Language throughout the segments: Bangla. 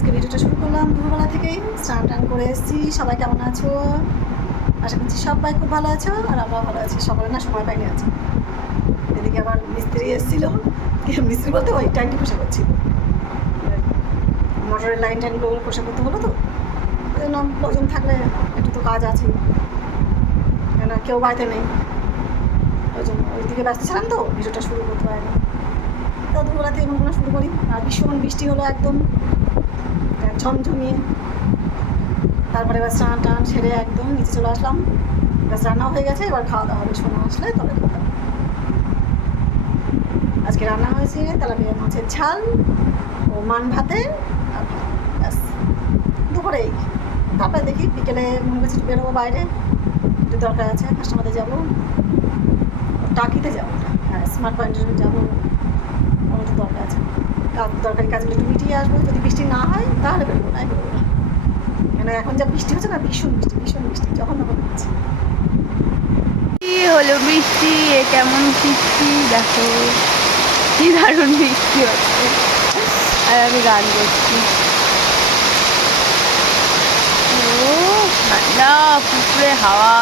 আজকে ভিডিওটা শুরু করলাম। দুপুরবেলা থেকেই স্নান টান করে এসেছি। সবাই কেমন আছো? আশা করছি সবাই খুব ভালো আছো আর আমরাও ভালো আছি। সকালে না সময় পাইনি আছে এদিকে আবার মিস্ত্রি এসেছিল। মিস্ত্রি বলতে ওই ট্যাঙ্কি পোষা করছিল। মোটরের লাইন টাইনগুলো পোষা করতে হলো তো। লোকজন থাকলে একটু তো কাজ আছে কেন কেউ বাড়িতে নেই। ওই জন্য ব্যস্ত ছিলাম তো, ভিডিওটা শুরু করতে পারিনি। তো থেকে মনে শুরু করি। আর ভীষণ বৃষ্টি হলো একদম। ঝমঝমিয়ে তারপরে এবার স্নান টান সেরে একদম নিচে চলে আসলাম। ব্যাস রান্না হয়ে গেছে, এবার খাওয়া দাওয়া হবে শোনা আসলে তবে আজকে রান্না হয়েছে তেলাপিয়া মাছের ঝাল ও মান ভাতে আর ব্যাস। দুপুরেই। তারপরে দেখি বিকেলে মনে করছি বেরোবো বাইরে, একটু দরকার আছে কাস্টমারে যাব, টাকিতে যাব। হ্যাঁ স্মার্ট পয়েন্টে যাব আমার একটু দরকার আছে। দরকারি কাজগুলো একটু মিটিয়ে আসব, যদি বৃষ্টি না হয়, তাহলে বেরোবো না বেরোবো না। কেন এখন যা বৃষ্টি হচ্ছে না, ভীষণ বৃষ্টি ভীষণ বৃষ্টি, যখন তখন হচ্ছে। হলো বৃষ্টি? এ কেমন বৃষ্টি? দেখো, কি দারুণ বৃষ্টি হচ্ছে। আর আমি গান করছি। ও, ঠান্ডা, পুকুরে হাওয়া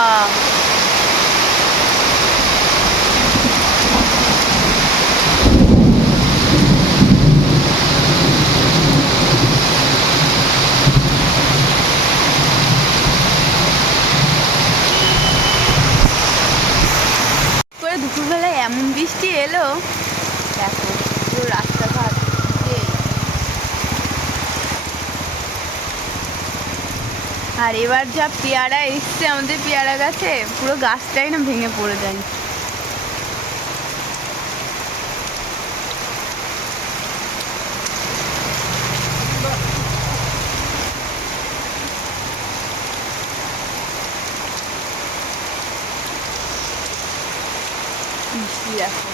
করে দুপুরবেলায় এমন বৃষ্টি এলো? দেখো, পুরো রাস্তাঘাট আর এবার যা পেয়ারা এসছে আমাদের পেয়ারা গাছে, পুরো গাছটাই না ভেঙে পড়ে যায়। বৃষ্টি দেখো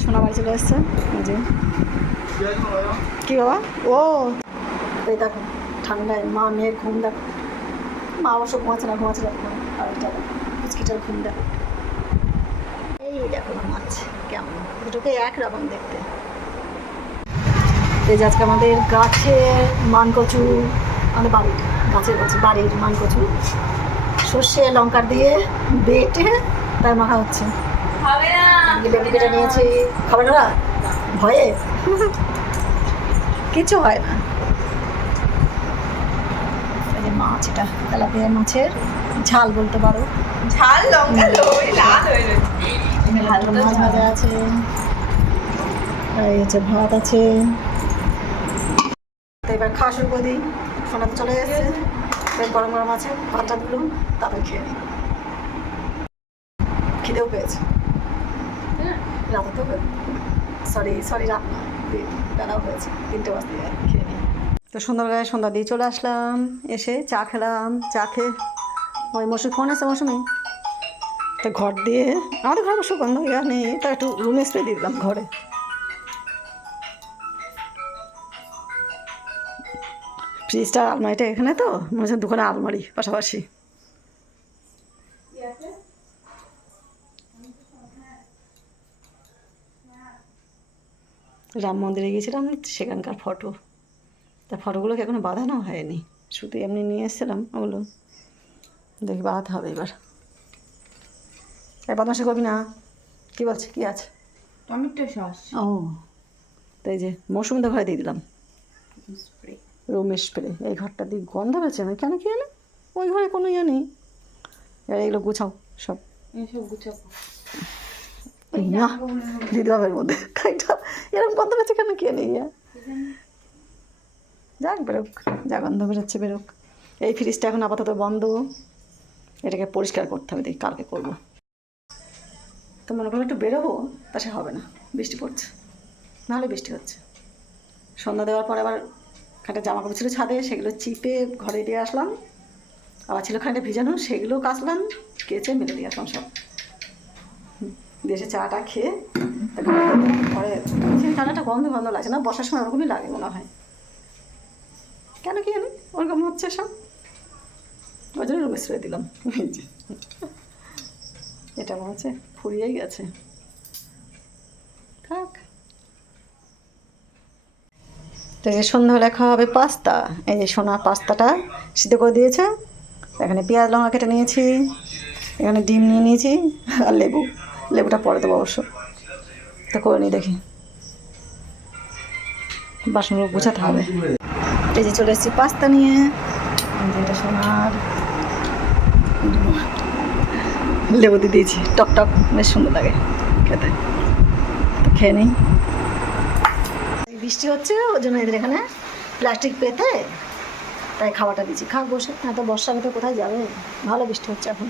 সোনা বাড়ি কি বাবা? ও। এই দেখো ঠান্ডায় মা মেয়ের ঘুম দেখো। মা অবশ্য ঘুমাচ্ছে না ঘুমাচ্ছে দেখো আর এটা বিস্কিটের ঘুম দেখো। এই দেখো ঘুমাচ্ছে কেমন? দুটোকে একরকম দেখতে। এই যে আজকে আমাদের গাছের মান কচু আমাদের বাড়ির গাছের গাছে বাড়ির মান কচু সর্ষে লঙ্কার দিয়ে বেটে তার মাখা হচ্ছে। লেবু কেটে নিয়েছি। খাবে না ভয়ে? কিছু হয় না। মাছ এটা তেলাপিয়া মাছের ঝাল বলতে পারো। ঝাল লঙ্কা লই লাল হয়ে রয়েছে। মাছ ভাজা আছে। এই হচ্ছে ভাত আছে। তো এবার খাওয়া শুরু করে দিই। সোনা চলে এসেছে। এবার গরম গরম আছে ভাতটা দিলুম তারপরে খেয়ে নিই। খিদেও পেয়েছে। রাতে তো সরি সরি রাত না। বেলাও হয়েছে। তিনটে বাজতে তো সন্ধ্যাবেলায় সন্ধ্যা দিয়ে চলে আসলাম, এসে চা খেলাম, চা খেয়ে ওই মৌসুমি ফোন আছে মৌসুমি। তো ঘর দিয়ে, আমাদের ঘরে অবশ্য গন্ধ, ইয়া নেই তা একটু রুমে স্প্রে দিয়ে দিলাম ঘরে। ফ্রিজটা আলমারিটা এখানে তো, মনে হচ্ছে দোকানে আলমারি পাশাপাশি। রাম মন্দিরে গিয়েছিলাম, সেখানকার ফটো তা ফটোগুলোকে এখনও বাঁধানো হয়নি। শুধু এমনি নিয়ে এসেছিলাম ওগুলো দেখি বাঁধাতে হবে এবার। এই বদমাসি করবি না কী বলছে কী আছে? Tomato sauce. ও তাই যে মৌসুমিদের ঘরে দিয়ে দিলাম। স্প্রে। রুম স্প্রে এই ঘরটা দিয়ে গন্ধ পেয়েছে আমি কেন কি জানি? ওই ঘরে কোনো ইয়ে নেই। এবার এগুলো গুছাও সব। না দিদিবাবের মধ্যে। এটা এরকম গন্ধ পেয়েছে কেন কে নেই ইয়া। যাক বেরোক যা গন্ধ বেরোচ্ছে বেরোক এই ফ্রিজটা এখন আপাতত বন্ধ এটাকে পরিষ্কার করতে হবে দেখি কালকে করব তো মনে করো একটু বেরোবো তা সে হবে না বৃষ্টি পড়ছে নাহলে বৃষ্টি হচ্ছে সন্ধ্যা দেওয়ার পর আবার খাটে জামা কাপড় ছিল ছাদে সেগুলো চিপে ঘরে দিয়ে আসলাম আবার ছিল খানিকটা ভিজানো সেগুলো কাচলাম কেচে মেলে দিয়ে আসলাম সব দেশে চাটা খেয়ে ঘরে ঠান্ডাটা গন্ধ গন্ধ লাগছে না বসার সময় ওরকমই লাগে মনে হয় কেন কি জানি? ওরকম হচ্ছে সব। ওই জন্য রুমে ছেড়ে দিলাম। এটা মনে হচ্ছে ফুরিয়েই গেছে। থাক। তো এই সন্ধ্যাবেলা খাওয়া হবে পাস্তা। এই যে সোনা পাস্তাটা সিদ্ধ করে দিয়েছে। এখানে পেঁয়াজ, লঙ্কা কেটে নিয়েছি। এখানে ডিম নিয়ে নিয়েছি আর লেবু। লেবুটা পরে দেবো অবশ্য। তো করে নিই দেখি। বাসনগুলো গোছাতে হবে। এই যে চলে এসেছি পাস্তা নিয়ে। এটা সোনার। লেবু দিয়ে দিয়েছি। টক টক, বেশ সুন্দর লাগে খেতে। তো খেয়ে নিই। বৃষ্টি হচ্ছে ওর জন্য এদের এখানে প্লাস্টিক পেতে তাই খাওয়াটা দিচ্ছি খাক বসে, না তো বর্ষা তো কোথায় যাবে? ভালো বৃষ্টি হচ্ছে এখন।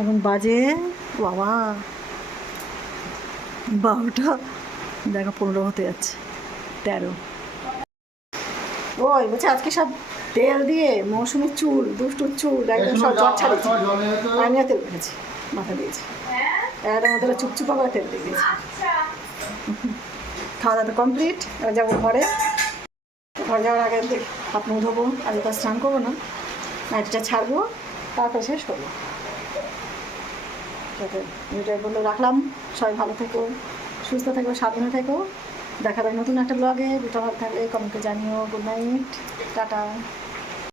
এখন বাজে, বাবা। বারোটা। দেখো, পনেরো হতে যাচ্ছে। তেরো। ওই বলছে আজকে সব তেল দিয়ে মৌসুমি চুল দুষ্টুর চুল একদম সব জ্বর ছাড়িয়েছি। আমিও তেল মেখেছি মাথা দিয়েছি। একদম ওদের চুপচুপা করে তেল দিয়ে দিয়েছি। খাওয়া দাওয়া কমপ্লিট এবার যাব ঘরে। ঘরে যাওয়ার আগে দেখি হাত মুখ ধোবো আগে তো আর স্নান করব না। নাইটটা ছাড়বো তারপরে শেষ করব। যাতে ভিডিও বলে রাখলাম। সবাই ভালো থেকো সুস্থ থেকো সাবধানে থেকো। দেখা যায় নতুন একটা ব্লগে দুটো ভালো থাকলে কমেন্টে জানিও গুড নাইট টাটা।